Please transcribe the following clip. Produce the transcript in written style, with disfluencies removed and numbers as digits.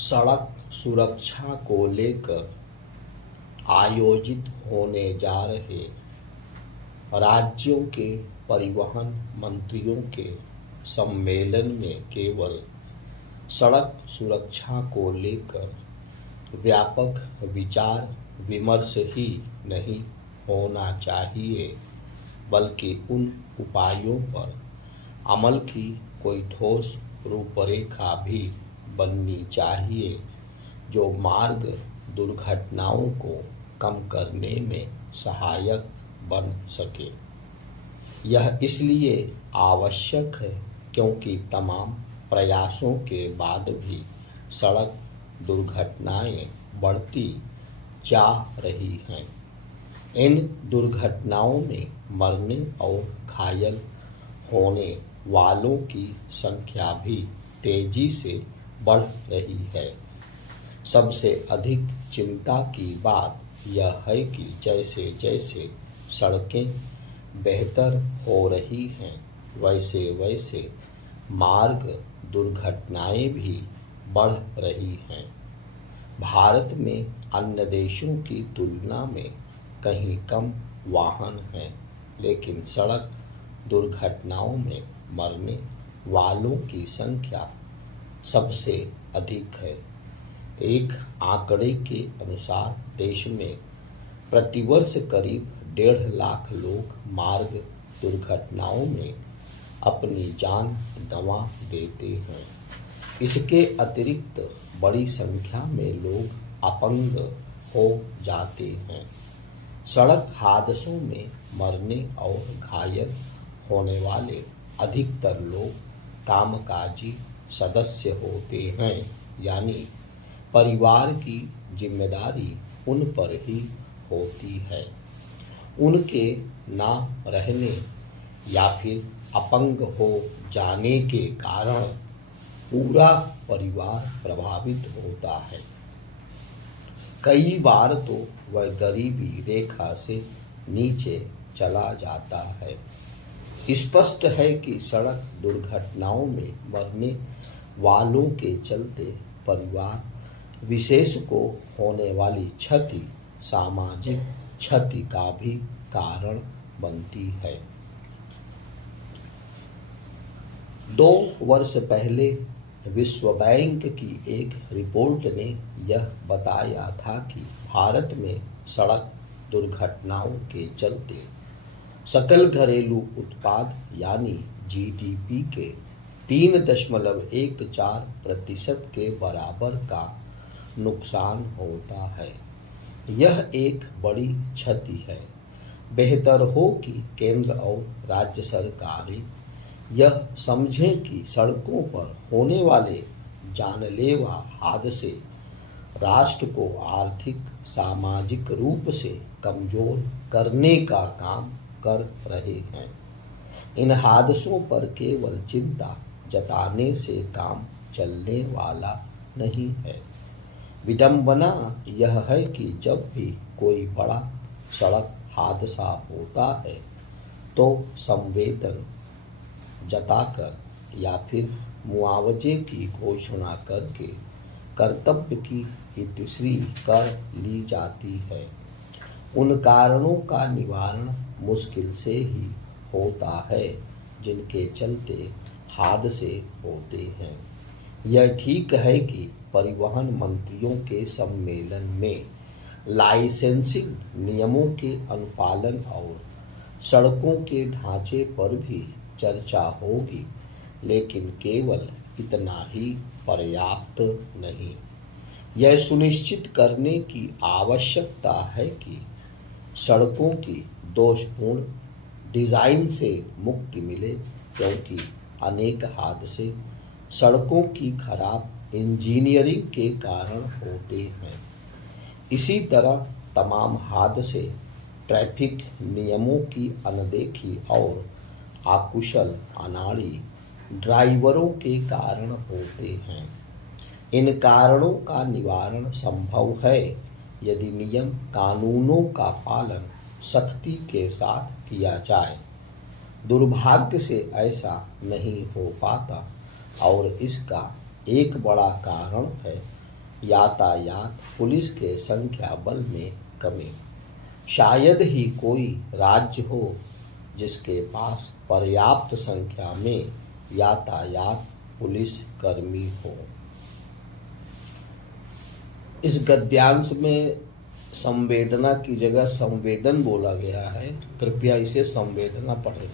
सड़क सुरक्षा को लेकर आयोजित होने जा रहे राज्यों के परिवहन मंत्रियों के सम्मेलन में केवल सड़क सुरक्षा को लेकर व्यापक विचार विमर्श ही नहीं होना चाहिए, बल्कि उन उपायों पर अमल की कोई ठोस रूपरेखा भी बननी चाहिए जो मार्ग दुर्घटनाओं को कम करने में सहायक बन सके। यह इसलिए आवश्यक है क्योंकि तमाम प्रयासों के बाद भी सड़क दुर्घटनाएं बढ़ती जा रही हैं। इन दुर्घटनाओं में मरने और घायल होने वालों की संख्या भी तेजी से बढ़ रही है। सबसे अधिक चिंता की बात यह है कि जैसे जैसे सड़कें बेहतर हो रही हैं, वैसे वैसे मार्ग दुर्घटनाएं भी बढ़ रही हैं। भारत में अन्य देशों की तुलना में कहीं कम वाहन हैं, लेकिन सड़क दुर्घटनाओं में मरने वालों की संख्या सबसे अधिक है। एक आंकड़े के अनुसार देश में प्रतिवर्ष करीब 1.5 लाख लोग मार्ग दुर्घटनाओं में अपनी जान गंवा देते हैं। इसके अतिरिक्त बड़ी संख्या में लोग अपंग हो जाते हैं। सड़क हादसों में मरने और घायल होने वाले अधिकतर लोग कामकाजी सदस्य होते हैं, यानी परिवार की जिम्मेदारी उन पर ही होती है। उनके ना रहने या फिर अपंग हो जाने के कारण पूरा परिवार प्रभावित होता है। कई बार तो वह गरीबी रेखा से नीचे चला जाता है। स्पष्ट है कि सड़क दुर्घटनाओं में मरने वालों के चलते परिवार विशेष को होने वाली क्षति सामाजिक क्षति का भी कारण बनती है। 2 वर्ष पहले विश्व बैंक की एक रिपोर्ट ने यह बताया था कि भारत में सड़क दुर्घटनाओं के चलते सकल घरेलू उत्पाद यानी जीडीपी के 3.14% के बराबर का नुकसान होता है। यह एक बड़ी क्षति है। बेहतर हो कि केंद्र और राज्य सरकारें यह समझें कि सड़कों पर होने वाले जानलेवा हादसे राष्ट्र को आर्थिक सामाजिक रूप से कमजोर करने का काम कर रहे हैं। इन हादसों पर केवल चिंता जताने से काम चलने वाला नहीं है। विडंबना यह है कि जब भी कोई बड़ा सड़क हादसा होता है तो संवेदन जताकर या फिर मुआवजे की घोषणा करके कर्तव्य की इतिश्री कर ली जाती है। उन कारणों का निवारण मुश्किल से ही होता है जिनके चलते हादसे होते हैं। यह ठीक है कि परिवहन मंत्रियों के सम्मेलन में लाइसेंसिंग नियमों के अनुपालन और सड़कों के ढांचे पर भी चर्चा होगी, लेकिन केवल इतना ही पर्याप्त नहीं। यह सुनिश्चित करने की आवश्यकता है कि सड़कों की दोषपूर्ण डिजाइन से मुक्ति मिले, क्योंकि अनेक हादसे सड़कों की खराब इंजीनियरिंग के कारण होते हैं। इसी तरह तमाम हादसे ट्रैफिक नियमों की अनदेखी और अकुशल अनाड़ी ड्राइवरों के कारण होते हैं। इन कारणों का निवारण संभव है यदि नियम कानूनों का पालन सख्ती के साथ किया जाए। दुर्भाग्य से ऐसा नहीं हो पाता और इसका एक बड़ा कारण है यातायात पुलिस के संख्या बल में कमी। शायद ही कोई राज्य हो जिसके पास पर्याप्त संख्या में यातायात पुलिस कर्मी हो। इस गद्यांश में संवेदना की जगह संवेदन बोला गया है, कृपया इसे संवेदना पढ़ें।